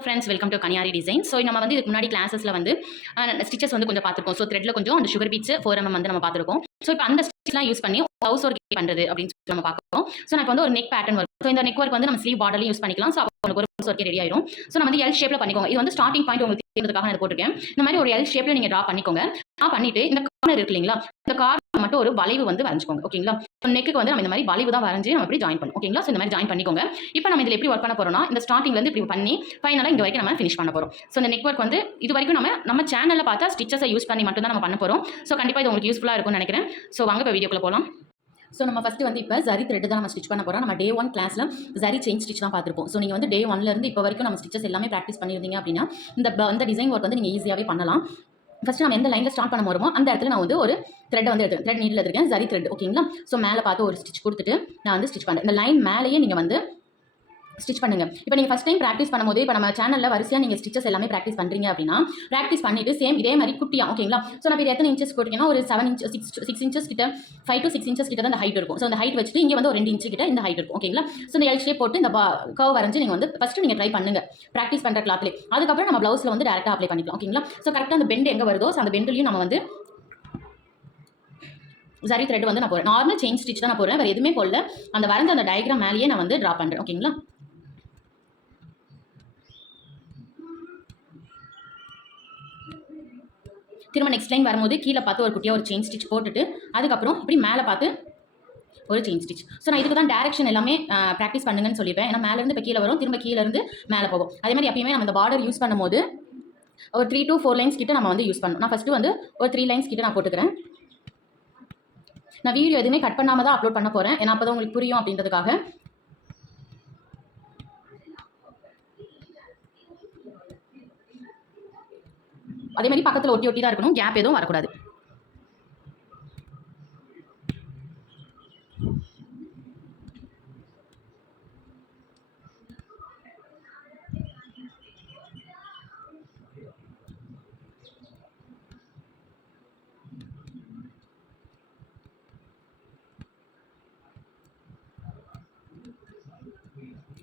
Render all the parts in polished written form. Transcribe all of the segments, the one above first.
Friends welcome to Kanniyari design. So நம்ம வந்து இதுக்கு முன்னாடி கிளாஸஸ்ல வந்து ஸ்டிச்சஸ் வந்து கொஞ்சம் பார்த்துருக்கோம். ஸோ த்ரெட்ல கொஞ்சம் அந்த சுகர் பீட்ஸ் 4mm வந்து நம்ம பார்த்துருக்கோம். ஸோ இப்போ அந்த ஸ்டிச்லாம் யூஸ் பண்ணி ஹவுஸ் ஒர்க் பண்ணுறது அப்படின்னு சொல்லி நம்ம பார்க்குறோம். ஸோ எனக்கு வந்து ஒரு நெக் பேட்டர்ன் வரும். ஸோ இந்த நெக் ஒர்க் வந்து நம்ம ஸ்லீவ் பார்டர்லையும் யூஸ் பண்ணிக்கலாம். ஸோ உங்களுக்கு ஒரு ஹவுஸ் ஒர்க்கே ரெடி ஆயிரும். ஸோ நம்ம வந்து எல் ஷேப்ல பண்ணிக்கோங்க. இது வந்து ஸ்டார்டிங் பாயிண்ட் உங்களுக்கு தெரியுறதுக்காக நான் போட்டிருக்கேன். இந்த மாதிரி ஒரு எல் ஷேப்ல நீங்க டிரா பண்ணிக்கோங்க. டிரா பண்ணிட்டு இந்த கார்னர் இருக்கு இல்லைங்களா, இந்த கார்னர் மட்டும் ஒரு வளைவு வந்து வரைஞ்சுக்கோங்க. ஓகேங்களா, நெக்கு வந்து நம்ம இந்த மாதிரி வளைவு தான் வரைஞ்சு நம்ம இப்படி ஜாயின் பண்ணுவோம். ஓகேங்களா, ஸோ இந்த மாதிரி ஜாயின் பண்ணிக்கோங்க. இப்போ நம்ம இதில் எப்படி ஒர்க் பண்ண போறோம்னா, இந்த ஸ்டார்டிங்ல இருந்து இப்படி பண்ணி ஃபைனலாக இங்க வரைக்கும் நம்ம ஃபினிஷ் பண்ண போறோம். ஸோ இந்த நெக் ஒர்க் வந்து இது வரைக்கும் நம்ம சேனல்ல பார்த்தா ஸ்டிச்சஸை யூஸ் பண்ணி மட்டும் தான் நம்ம பண்ண போறோம். ஸோ கண்டிப்பாக இது உங்களுக்கு யூஸ்ஃபுல்லாக இருக்கும்னு நினைக்கிறேன். ஸோ வாங்க இப்போ வீடியோக்குள்ள போகலாம். ஸோ நம்ம ஃபஸ்ட்டு வந்து இப்போ ஜரி த்ரெட் தான் நம்ம ஸ்டிச் பண்ண போகிறோம். நம்ம டே 1 கிளாஸில் ஜரி செயின் ஸ்டிச் தான் பார்த்துருப்போம். ஸோ நீங்கள் வந்து டே 1லேருந்து இப்போ வரைக்கும் நம்ம ஸ்டிச்சஸ் எல்லாமே ப்ராக்டிஸ் பண்ணியிருந்தீங்க அப்படின்னா இந்த டிசைன் ஒர்க் வந்து நீங்கள் ஈஸியாகவே பண்ணலாம். ஃபஸ்ட்டு நம்ம எந்த லைனில் ஸ்டார்ட் பண்ண போகிறோமோ அந்த இடத்துல நான் வந்து ஒரு த்ரெட் வந்து எடுத்துருக்கேன். த்ரெட் நீடில் இருக்கேன், ஜரி த்ரெட். ஓகேங்களா, ஸோ மேலே பார்த்து ஒரு ஸ்டிச் கொடுத்துட்டு நான் வந்து ஸ்டிச் பண்ணுறேன். இந்த லைன் மேலேயே நீங்கள் வந்து ஸ்டிச் பண்ணுங்க. இப்போ நீங்கள் ஃபஸ்ட் டைம் ப்ராக்டிஸ் பண்ணும்போது இப்போ நம்ம சேனலில் வரிசையாக நீங்கள் ஸ்டிச்சஸ் எல்லாமே ப்ராக்டிஸ் பண்ணுறீங்க அப்படின்னா ப்ராக்டிஸ் பண்ணிட்டு சேம் இதே மாதிரி குட்டியா. ஓகேங்களா, ஸோ நான் எத்தனை இன்ச்சஸ் போட்டிங்கன்னா ஒரு 7 inch 6 inches கிட்ட 5 to 6 inches கிட்ட தான் இந்த ஹைட் இருக்கும். ஸோ அந்த ஹைட் வச்சுட்டு இங்கே வந்து ஒரு 2 inch கிட்ட இந்த ஹைட் இருக்கும். ஓகேங்களா, ஸோ இந்த எல் ஷேப் போட்டு இந்த கர்வ் வரைஞ்சி நீங்கள் வந்து ஃபஸ்ட்டு நீங்கள் ட்ரை பண்ணுங்க ப்ராக்டிஸ் பண்ணுற கிளாத்லேயே. அதுக்கப்புறம் நம்ம ப்ளவுஸில் வந்து டேரெக்டாக அப்ளை பண்ணிக்கலாம். ஓகேங்களா, ஸோ கரெக்டாக அந்த பெண்ட் எங்கே வருதோ ஸோ அந்த பெண்ட்லையும் நம்ம வந்து ஜரி த்ரெட் வந்து நான் போகிறேன். நார்மல் செயின் ஸ்டிச் தான் நான் போகிறேன், வேறு எதுவுமே போடல. அந்த வரைஞ்ச அந்த டயக்ராம் மேலேயே நான் வந்து ட்ரா பண்ணுறேன். ஓகேங்களா, திரும்ப நெக்ஸ்ட் லைன் வரும்போது கீழே பார்த்து ஒரு குட்டியாக ஒரு செயின் ஸ்டிச் போட்டுட்டு அதுக்கப்புறம் இப்படி மேலே பார்த்து ஒரு செயின் ஸ்டிச். ஸோ நான் இதுக்கு தான் டேரக்ஷன் எல்லாமே ப்ராக்டிஸ் பண்ணுங்கன்னு சொல்லிப்பேன். ஏன்னா மேலேருந்து இப்போ கீழே வரும், திரும்ப கீழேருந்து மேலே போகும். அதே மாதிரி எப்பயுமே நம்ம இந்த பார்டர் யூஸ் பண்ணும்போது ஒரு 3 to 4 லைன்ஸ் கிட்ட நம்ம வந்து யூஸ் பண்ணணும். நான் ஃபஸ்ட்டு வந்து ஒரு 3 லைன்ஸ் கிட்ட நான் போட்டுக்கிறேன். நான் வீடியோ எதுவுமே கட் பண்ணாமல் தான் அப்லோட் பண்ண போகிறேன், ஏன்னா அப்போ தான் உங்களுக்கு புரியும் அப்படின்றதுக்காக. அதே மாதிரி பக்கத்தில் ஒட்டி தான் இருக்கணும், கேப் எதுவும் வரக்கூடாது.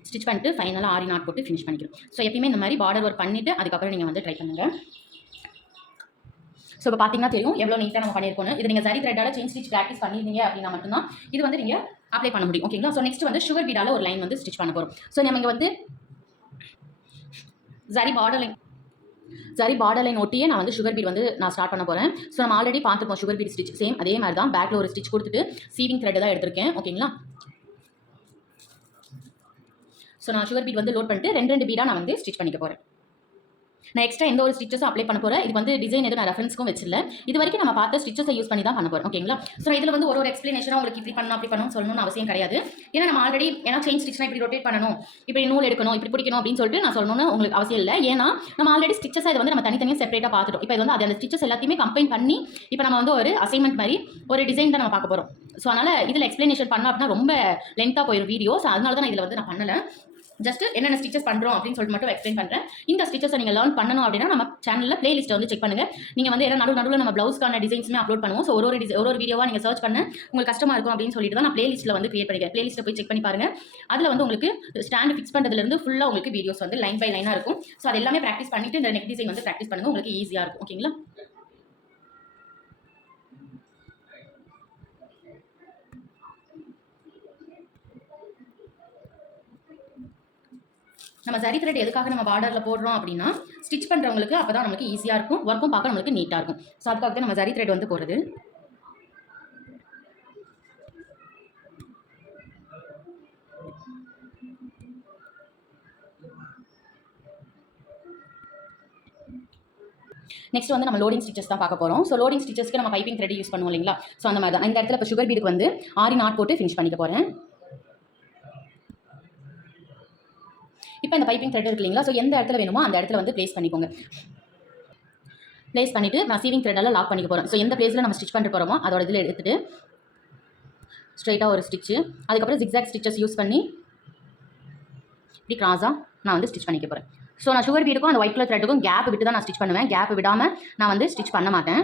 ஸ்டிச் பண்ணிட்டு ஃபைனலாக ஆரி நாட் போட்டு ஃபினிஷ் பண்ணிக்கிறோம். ஸோ எப்பயுமே இந்த மாதிரி பார்டர் ஒர்க் பண்ணிவிட்டு அதுக்கப்புறம் நீங்கள் வந்து ட்ரை பண்ணுங்கள். ஸோ இப்போ பார்த்தீங்கன்னா தெரியும் எவ்வளோ நீட்டாக நம்ம பண்ணியிருக்கோம். இது நீங்கள் ஜரி த்ரெட்டால் செயின் ஸ்டிச் ப்ராக்டிஸ் பண்ணியிருந்தீங்க அப்படின்னா மட்டும்தான் இது வந்து நீங்கள் அப்ளை பண்ண முடியும். ஓகேங்களா, ஸோ நெக்ஸ்ட் வந்து சுகர் பீடால் ஒரு லைன் வந்து ஸ்டிச் பண்ண போகிறோம். ஸோ நம்ம இங்கே வந்து ஜரி பார்டர் லைன் ஒட்டியே நான் வந்து சுகர் பீட் வந்து நான் ஸ்டார்ட் பண்ண போகிறேன். ஸோ நம்ம ஆல்ரெடி பார்த்துருப்போம் சுகர் பீட் ஸ்டிச், சேம் அதே மாதிரி தான் பேக்கில் ஒரு ஸ்டிச் கொடுத்துட்டு சீவிங் த்ரெட் தான் எடுத்திருக்கேன். ஓகேங்களா, ஸோ நான் சுகர் பீட் வந்து லோட் பண்ணிட்டு 2 பீடாக நான் வந்து ஸ்டிச் பண்ணிக்க போகிறேன். நான் எக்ஸ்ட்ரா எந்த ஒரு ஸ்டிச்சஸும் அப்ளை பண்ண போகிறேன். இது வந்து டிசைன் எதுவும் நான் ரெஃபரன்ஸ்க்கும் வச்சில்ல, இது வரைக்கும் நம்ம பார்த்த ஸ்டிச்சஸை யூஸ் பண்ணி தான் பண்ண போகிறோம். ஓகேங்களா, ஸோ இதில் வந்து ஒரு எக்ஸ்பிளேஷனாக உங்களுக்கு இப்படி பண்ணணும் அப்படி பண்ணணும்னு சொல்லணும்னு அவசியம் கிடையாது. ஏன்னா நம்ம ஆல்ரெடி செயின் ஸ்டிச்னா இப்படி ரொட்டேட் பண்ணணும், இப்படி நூல் எடுக்கணும், இப்படி பிடிக்கணும் அப்படின்னு சொல்லிட்டு நான் சொல்லணும்னு உங்களுக்கு அவசியம் இல்லை. ஏன்னா நம்ம ஆல்ரெடி ஸ்டிச்சஸை இது வந்து நம்ம தனித்தனியாக செப்பரேட்டாக பார்த்துட்டோம். இப்போ இது வந்து அந்த ஸ்டிச்சஸ் எல்லாத்தையுமே கம்பைன் பண்ணி இப்போ நம்ம வந்து ஒரு அசைன்மெண்ட் மாதிரி ஒரு டிசைன் தான் நம்ம பார்க்க போகிறோம். ஸோ அதனால் இதில் எக்ஸ்பிளேஷன் பண்ணோம் அப்படின்னா ரொம்ப லென்த்தாக போயிடும் வீடியோ. ஸோ அதனால தான் நான் இதில் வந்து நான் பண்ணலை. ஜஸ்ட் என்னென்ன ஸ்டிச்சஸ் பண்ணுறோம் அப்படின்னு சொல்லிட்டு மட்டும் எக்ஸ்பிளைன் பண்ணுறேன். இந்த ஸ்டிச்சஸை நீங்கள் லேர்ன் பண்ணணும் அப்படின்னா நம்ம சேனலில் பிளேலிஸ்ட்டை வந்து செக் பண்ணுங்கள். நீங்கள் வந்து ஏன்னா நடுவில் நம்ம ப்ளவுஸ்க்கான டிசைன்ஸுமே அப்லோட் பண்ணுவோம். ஸோ ஒரு வீடியோவாக நீங்கள் சர்ச் பண்ண உங்களுக்கு கஷ்டமாக இருக்கும் அப்படின்னு சொல்லிட்டு தான் நான் பிளேலிஸ்ட்டில் வந்து கிரியேட் பண்ணிக்கிறேன். பிளேலிஸ்ட்டை போய் செக் பண்ணி பாருங்கள். அதில் வந்து உங்களுக்கு ஸ்டாண்ட் ஃபிக்ஸ் பண்ணுறதுலேருந்து ஃபுல்லாக உங்களுக்கு வீடியோஸ் வந்து லைன் பை லைனாக இருக்கும். ஸோ அது எல்லாமே ப்ராக்டிஸ் பண்ணிவிட்டு இந்த நெக் டிசைன் வந்து ப்ராக்டிஸ் பண்ணுங்கள், உங்களுக்கு ஈஸியாக இருக்கும். ஓகேங்களா, நம்ம ஜரி த்ரெட் எதுக்காக நம்ம பார்டரில் போடுறோம் அப்படின்னா ஸ்டிச் பண்ணுறவங்களுக்கு அப்போ தான் நமக்கு ஈஸியாக இருக்கும், ஒர்க்கும் பார்க்க நம்மளுக்கு நீட்டாக இருக்கும். ஸோ அதுக்காக தான் நம்ம ஜரி த்ரெட் வந்து போடுறது. நெக்ஸ்ட் வந்து நம்ம லோடிங் ஸ்டிச்சஸ் தான் பார்க்க போகிறோம். ஸோ லோடிங் ஸ்டிச்சஸ்க்கு நம்ம பைப்பிங் த்ரெட் யூஸ் பண்ணுவோம் இல்லைங்களா, ஸோ அந்த மாதிரி தான் இந்த இடத்துல இப்போ சுகர் பீடுக்கு வந்து ஆரி நாட் போட்டு ஃபினிஷ் பண்ணிக்க போகிறேன். இப்போ இந்த பைப்பிங் த்ரெட் இருக்கு இல்லைங்களா, ஸோ எந்த இடத்துல வேணுமோ அந்த இடத்துல வந்து ப்ளேஸ் பண்ணிக்கோங்க. ப்ளேஸ் பண்ணிவிட்டு நான் சீவிங் த்ரெட்டால் லாக் பண்ணிக்க போகிறேன். ஸோ எந்த பிளேஸில் நம்ம ஸ்டிச் பண்ணிட்டு போகிறோமோ அதோட இதில் எடுத்துகிட்டு ஸ்ட்ரைட்டாக ஒரு ஸ்டிச்சு, அதுக்கப்புறம் ஜிக்ஸாக் ஸ்டிச்சஸ் யூஸ் பண்ணி இப்படி கிராஸாக நான் வந்து ஸ்டிச் பண்ணிக்க போகிறேன். ஸோ நான் சுகர் பீடுக்கும் அந்த ஒயிட் கலர் த்ரெட்டுக்கும் கேப் விட்டு தான் நான் ஸ்டிச் பண்ணுவேன். கேப் விடாமல் நான் வந்து ஸ்டிச் பண்ண மாட்டேன்.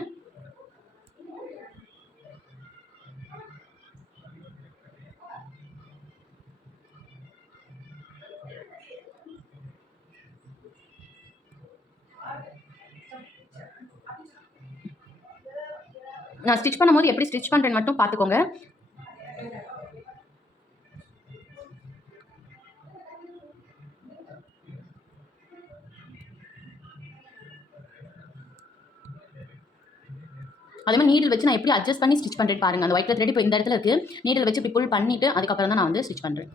நான் ஸ்டிச் பண்ணும்போது எப்படி ஸ்டிச் பண்ணுறேன்னு மட்டும் பார்த்துக்கோங்க. அதே மாதிரி நீடில் வச்சு நான் எப்படி அட்ஜஸ்ட் பண்ணி ஸ்டிச் பண்ணுறேன் பாருங்கள். அந்த ஒயிட் கலர் த்ரெட் இப்போ இந்த இடத்துல இருக்குது. நீடில் வச்சு இப்படி புல் பண்ணிவிட்டு அதுக்கப்புறம் தான் நான் வந்து ஸ்டிச் பண்ணுறேன்.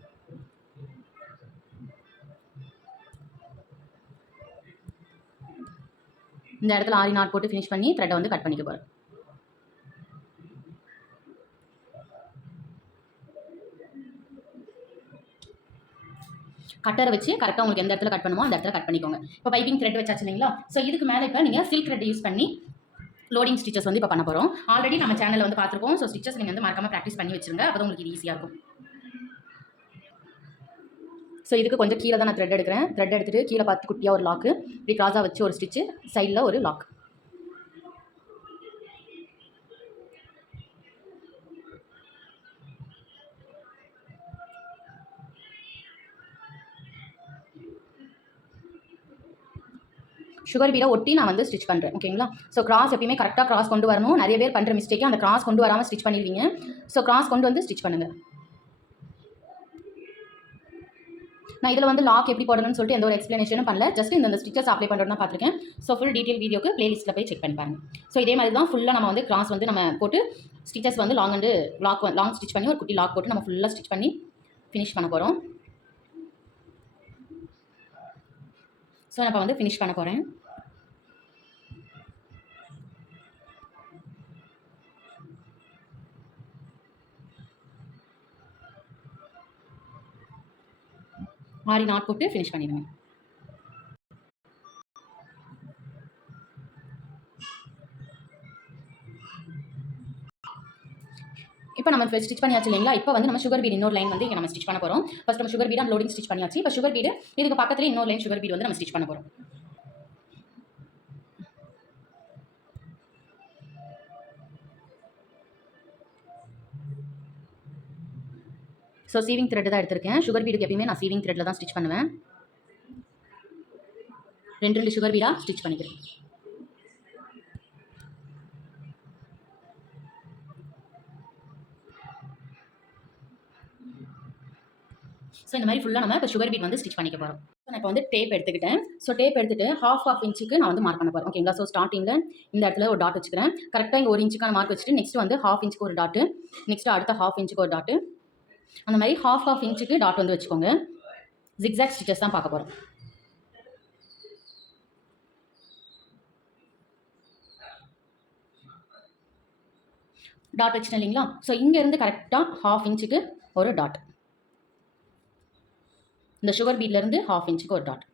இந்த இடத்துல ஆரி நாட் போட்டு ஃபினிஷ் பண்ணி த்ரெட்டை வந்து கட் பண்ணிக்க போகிறேன். கட்டரை வச்சு கரெக்டாக உங்களுக்கு எந்த இடத்துல கட் பண்ணுமோ அந்த இடத்துல கட் பண்ணிக்கோங்க. இப்போ பைப்பிங் த்ரெட் வச்சாச்சு இல்லைங்களா? ஸோ இதுக்கு மேலே இப்போ நீங்கள் சில்க் த்ரெட் யூஸ் பண்ணி லோடிங் ஸ்டிச்சஸ் வந்து இப்போ பண்ண போகிறோம். ஆல்ரெடி நம்ம சேனலில் வந்து பார்த்துருக்கோம். ஸோ ஸ்டிச்சஸ் நீங்கள் வந்து மறக்காமல் ப்ராக்டிஸ் பண்ணி வச்சுருங்க. அப்போ உங்களுக்கு இது ஈஸியாக இருக்கும். ஸோ இதுக்கு கொஞ்சம் கீழே தான் நான் த்ரெட் எடுக்கிறேன். த்ரெட் எடுத்துகிட்டு கீழே பார்த்து குட்டியாக ஒரு லாக்கு, இப்படி கிராஸாக வச்சு ஒரு ஸ்டிச்சு, சைடில் ஒரு லாக். சுகர் பீடை ஒட்டி நான் வந்து ஸ்டிச் பண்ணுறேன். ஓகேங்களா? ஸோ கிராஸ் எப்பயுமே கரெக்டாக கிராஸ் கொண்டு வரணும். நிறைய பேர் பண்ணுற மிஸ்டேக்கே அந்த கிராஸ் கொண்டு வராமல் ஸ்டிச் பண்ணிடுவீங்க. ஸோ கிராஸ் கொண்டு வந்து ஸ்டிச் பண்ணுங்கள். நான் இதில் வந்து லாக் எப்படி போடணும்னு சொல்லிட்டு எந்த ஒரு எக்ஸ்ப்ளனேஷனும் பண்ணல. ஜஸ்ட் இந்த ஸ்டிச்சஸ் அப்ளை பண்ணுறதுனா பார்த்துருக்கேன். ஸோ ஃபுல் டீட்டெயில் வீடியோக்கு பிளேலிஸ்ட்டில் போய் செக் பண்ணி பாருங்க. ஸோ இதே மாதிரி தான் ஃபுல்லாக நம்ம வந்து கிராஸ் வந்து நம்ம போட்டு ஸ்டிச்சஸ் வந்து லாங் ஸ்டிச் பண்ணி ஒரு குட்டி லாக் போட்டு நம்ம ஃபுல்லாக ஸ்டிச் பண்ணி ஃபினிஷ் பண்ண போகிறோம். ஸோ நான் இப்போ வந்து ஃபினிஷ் பண்ண போகிறேன். ஆரி நாட் போட்டு ஃபினிஷ் பண்ணிடுங்க. இப்போ நம்ம ஸ்டிச் பண்ணியாச்சு இல்லைங்களா? இப்போ வந்து நம்ம சுகர் பீட் இன்னொரு லைன் வந்து இங்கே நம்ம ஸ்டிச் பண்ண போகிறோம். ஃபர்ஸ்ட் நம்ம சுகர் பீட் லோடிங் ஸ்டிச் பண்ணியாச்சு. இப்போ சுகர் பீட் இதுக்கு பக்கத்துல இன்னொரு லைன் சுகர் பீட் வந்து நம்ம ஸ்டிச் பண்ண போகிறோம். ஸோ சீவிங் த்ரெட் தான் எடுத்திருக்கேன். சுகர் பீடுக்கு எப்பயுமே நான் சீவிங் த்ரெட்டில் தான் ஸ்டிச் பண்ணுவேன். 2 சுகர் பீடாக ஸ்டிச் பண்ணிக்கிறேன். ஸோ இந்த மாதிரி ஃபுல்லாக நம்ம இப்போ சுகர் பீட் வந்து ஸ்டிச் பண்ணிக்க போகிறோம். ஸோ நான் இப்போ வந்து டேப் எடுத்துக்கிட்டேன். ஸோ டேப் எடுத்துகிட்டு ஹாஃப் இன்ச்சுக்கு நான் வந்து மார்க் பண்ண போகிறேன். ஓகேங்களா? ஸோ ஸ்டார்டிங்கில் இந்த இடத்துல ஒரு டாட் வச்சுக்கிறேன். கரெக்டாக இங்கே 1 இன்ச்சுக்கான மார்க் வச்சுட்டு நெக்ஸ்ட் வந்து ½ இன்ச்சுக்கு ஒரு டாட்டு, நெக்ஸ்ட் அடுத்த ½ இன்ச்சுக்கு ஒரு டாட்டு, அந்த மாதிரி ½ இன்ச்சுக்கு டாட் வந்து வச்சுக்கோங்க. ஜிக்ஸாக் ஸ்டிச்சஸ் தான் பார்க்க போகிறோம். டாட் வச்சுட்டேன் இல்லைங்களா? ஸோ இங்கேருந்து கரெக்டாக ½ இன்ச்சுக்கு ஒரு டாட், இந்த சுகர் பீட்லேருந்து ½ இன்ச்சுக்கு ஒரு டாட்.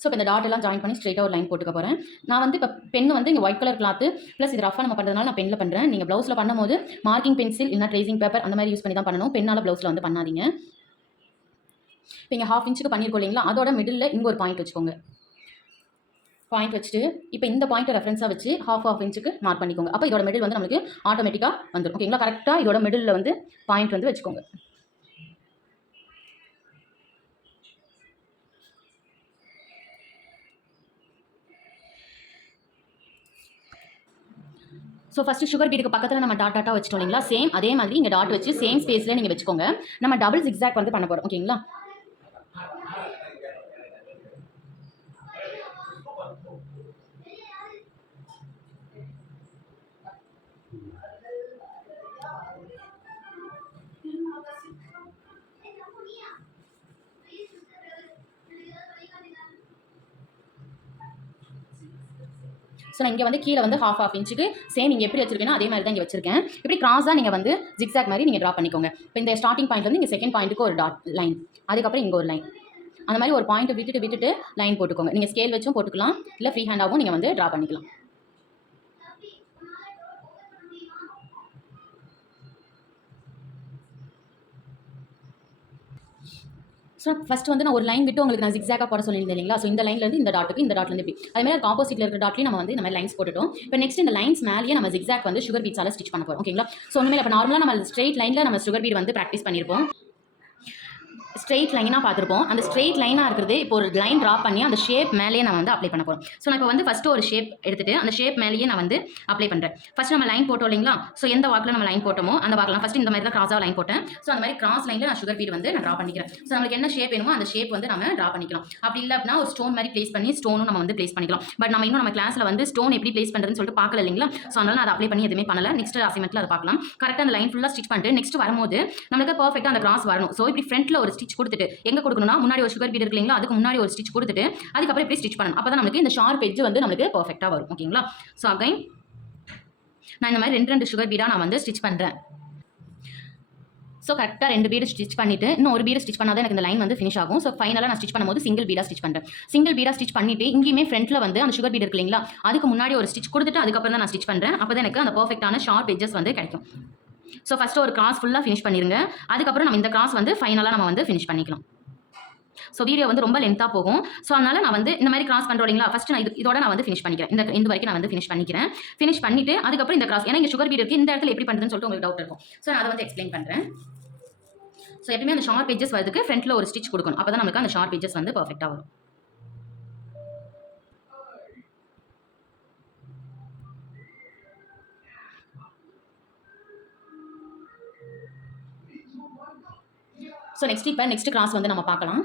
ஸோ இப்போ இந்த டாட் எல்லாம் ஜாயின் பண்ணி ஸ்ட்ரெயிட்டாக ஒரு லைன் போட்டுக்க போகிறேன். நான் வந்து இப்போ பென் வந்து இங்கே ஒயிட் கலர் கிளாத்து ப்ளஸ் இது ரஃபாக நம்ம பண்ணுறதுனால நான் பெண்ணில் பண்ணுறேன். நீங்கள் ப்ளவுஸில் பண்ணும்போது மார்க்கிங் பென்சில் இல்லைனா ட்ரேசிங் பேப்பர் அந்த மாதிரி யூஸ் பண்ணி தான் பண்ணணும். பெண்ணால் ப்ளவுஸில் வந்து பண்ணாதீங்க. இப்போ இங்கே ½ இன்ச்சுக்கு பண்ணியிருக்கோம் இல்லைங்களா? அதோட மிடில் இங்கே ஒரு பாயிண்ட் வச்சுக்கோங்க. பாயிண்ட் வச்சுட்டு இப்போ இந்த பாயிண்ட்டை ரெஃபரன்ஸாக வச்சு ½ இன்ச்சுக்கு மார்க் பண்ணிக்கோங்க. அப்போ இதோட மிடில் வந்து நம்மளுக்கு ஆட்டோமேட்டிக்காக வந்துடும். ஓகேங்களா? கரெக்டாக இதோட மிடில் வந்து பாயிண்ட் வந்து வச்சுக்கோங்க. ஸோ ஃபஸ்ட்டு சுகர் பீடுக்கு பக்கத்தில் நம்ம டாட்டாக வச்சுட்டோம் இல்லைங்களா? சேம் அதே மாதிரி இங்கே டாட் வச்சு சேம் ஸ்பேஸில் நீங்கள் வச்சுக்கோங்க. நம்ம டபுள் ஜிக்ஸாக் வந்து பண்ண போகிறோம். ஓகேங்களா? ஸோ நான் இங்கே வந்து கீழே வந்து ½ இன்ச்சுக்கு சேம் இங்கே எப்படி வச்சிருக்கேன்னா அதே மாதிரி தான் இங்கே வச்சிருக்கேன். இப்படி கிராஸாக நீங்கள் வந்து ஜிக்ஸாக் மாதிரி நீங்கள் ட்ரா பண்ணிக்கோங்க. இப்போ இந்த ஸ்டார்டிங் பாயிண்ட் வந்து இங்கே செகண்ட் பாயிண்ட்டுக்கு ஒரு டாட் லைன், அதுக்கப்புறம் இங்கே ஒரு லைன், அந்த மாதிரி ஒரு பாயிண்ட்டை விட்டுட்டு லைன் போட்டுக்கோங்க. நீங்கள் ஸ்கேல் வச்சும் போட்டுக்கலாம், இல்லை ஃப்ரீ ஹேண்டாகவும் நீங்கள் வந்து ட்ரா பண்ணிக்கலாம். ஸோ ஃபஸ்ட் வந்து நான் ஒரு லைன் விட்டு உங்களுக்கு நான் ஜிக்ஸாக போட சொல்லியிருந்தேன் இல்லைங்களா? ஸோ இந்த லைன்லேருந்து இந்த டாட்டுக்கு, இந்த டாட்லேருந்து இப்படி. அதே மாதிரி ஆப்போசிட்டில் இருக்கிற டாட்லையும் நம்ம வந்து இந்த மாதிரி லைன்ஸ் போட்டுட்டோம். இப்போ நெக்ஸ்ட் இந்த லைன்ஸ் மேலேயே நம்ம ஜிக்ஸாக் வந்து சுகர் பீட்ஸால ஸ்டிச் பண்ண போகிறோம். ஓகேங்களா? ஸோ ஒன்றுமே இப்போ நார்மலாக நம்ம ஸ்ட்ரெயிட் லைனில் நம்ம சுகர் பீட் வந்து ப்ராக்டிஸ் பண்ணியிருப்போம். ஸ்ட்ரெயிட் லைனாக பார்த்துருப்போம். அந்த ஸ்ட்ரெயிட் லைனாக இருக்கிறது இப்போ ஒரு லைன் ட்ரா பண்ணி அந்த ஷேப் மேலேயே நான் வந்து அப்ளை பண்ண போகிறோம். ஸோ நான் இப்போ வந்து ஃபஸ்ட்டு ஒரு ஷேப் எடுத்துகிட்டு அந்த ஷேப் மேலேயே நான் வந்து அப்ளை பண்ணுறேன். ஃபஸ்ட் நம்ம லைன் போட்டோம் இல்லைங்களா? ஸோ எந்த வாக்கில் நம்ம லைன் போட்டோமோ அந்த வாக்கில் ஃபஸ்ட்டு இந்த மாதிரி தான் கிராஸாக லைன் போட்டேன். ஸோ அந்த மாதிரி கிராஸ் லைனில் நான் சுகர் பீட் வந்து நான் ட்ரா பண்ணிக்கிறேன். ஸோ நம்மளுக்கு என்ன ஷேப் வேணுமோ அந்த ஷேப் வந்து நம்ம ட்ரா பண்ணிக்கலாம். அப்படி இல்லை அப்படின்னா ஒரு ஸ்டோன் மாதிரி ப்ளேஸ் பண்ணி ஸ்டோனும் நம்ம வந்து ப்ளேஸ் பண்ணிக்கலாம். பட் நம்ம இன்னும் நம்ம கிளாஸில் வந்து ஸ்டோன் எப்படி ப்ளேஸ் பண்ணுறதுன்னு சொல்லிட்டு பார்க்கல இல்லைங்களா? ஸோ அதனால நான் அதை அப்ளை பண்ணி எதுவுமே பண்ணல. நெக்ஸ்ட் அசைன்மெண்ட்டில் அதை பார்க்கலாம். கரெக்டாக அந்த லைன் ஃபுல்லாக ஸ்டிச் பண்ணிட்டு நெக்ஸ்ட் வரும்போது நம்மளுக்கு பர்ஃபெக்டாக அந்த கிராஸ் வரணும். ஸோ இப்படி ஃப்ரண்ட்டில் ஒரு ஸ்டிச் கொடுத்துட்டு எங்கே கொடுக்கணும்னா முன்னாடி ஒரு சுகர் பீட் இருக்கு இல்லைங்களா? அதுக்கு முன்னாடி ஒரு ஸ்டிச் கொடுத்துட்டு அதுக்கப்புறம் இப்படி ஸ்டிச் பண்ணணும். அப்போ தான் நமக்கு இந்த ஷார்ப் எட்ஜ் வந்து நமக்கு பர்ஃபெக்டாக வரும். ஓகேங்களா? ஸோ அகைன் நான் இந்த மாதிரி ரெண்டு சுகர் பீடாக நான் வந்து ஸ்டிச் பண்ணுறேன். ஸோ கரெக்டாக 2 பீடு ஸ்டிச் பண்ணிவிட்டு இன்னும் ஒரு பீடு ஸ்டிச் பண்ணால் தான் எனக்கு இந்த லைன் வந்து ஃபினிஷ் ஆகும். ஸோ ஃபைனலாக நான் ஸ்டிச் பண்ணும்போது சிங்கிள் பீடாக ஸ்டிச் பண்ணுறேன். சிங்கிள் பீடாக ஸ்டிச் பண்ணிவிட்டு இங்கேயுமே ஃப்ரண்ட்டில் வந்து அந்த சுகர் பீட் இருக்கு இல்லைங்களா? அதுக்கு முன்னாடி ஒரு ஸ்டிச் கொடுத்துட்டு அதுக்கப்புறம் தான் நான் ஸ்டிச் பண்ணுறேன். அப்போ தான் எனக்கு அந்த பர்ஃபெக்டான ஷார்ப் எட்ஜஸ் வந்து கிடைக்கும். ஸோ ஃபஸ்ட்டு ஒரு கிராஸ் ஃபுல்லாக ஃபினிஷ் பண்ணிடுங்க. அதுக்கப்புறம் நம்ம இந்த கிராஸ் வந்து ஃபைனலாக நம்ம வந்து ஃபினிஷ் பண்ணிக்கலாம். ஸோ வீடியோ வந்து ரொம்ப லென்த்தாக போகும். ஸோ அதனால் நான் வந்து இந்த மாதிரி கிராஸ் பண்ணுறோம் இல்லைங்களா? ஃபஸ்ட்டு நான் இதோட நான் வந்து ஃபினிஷ் பண்ணிக்கிறேன். இந்த வரைக்கும் நான் வந்து ஃபினிஷ் பண்ணிக்கிறேன். ஃபினிஷ் பண்ணிவிட்டு அதுக்கப்புறம் இந்த கிராஸ் ஏன்னா இங்கே சுகர் பீட் இருக்குது. இந்த இடத்துல எப்படி பண்ணுறதுன்னு சொல்லிட்டு உங்களுக்கு டவுட் இருக்கும். ஸோ நான் அதை வந்து எக்ஸ்பிளைன் பண்ணுறேன். ஸோ எப்பவுமே அந்த ஷார்ப் எட்ஜஸ் வரதுக்கு ஃப்ரண்ட்டில் ஒரு ஸ்டிச் கொடுக்கணும். அப்போ தான் நமக்கு அந்த ஷார்ப் எட்ஜஸ் வந்து பர்ஃபெக்டாக வரும். ஸோ நெக்ஸ்ட் கிராஸ் வந்து நம்ம பார்க்கலாம்.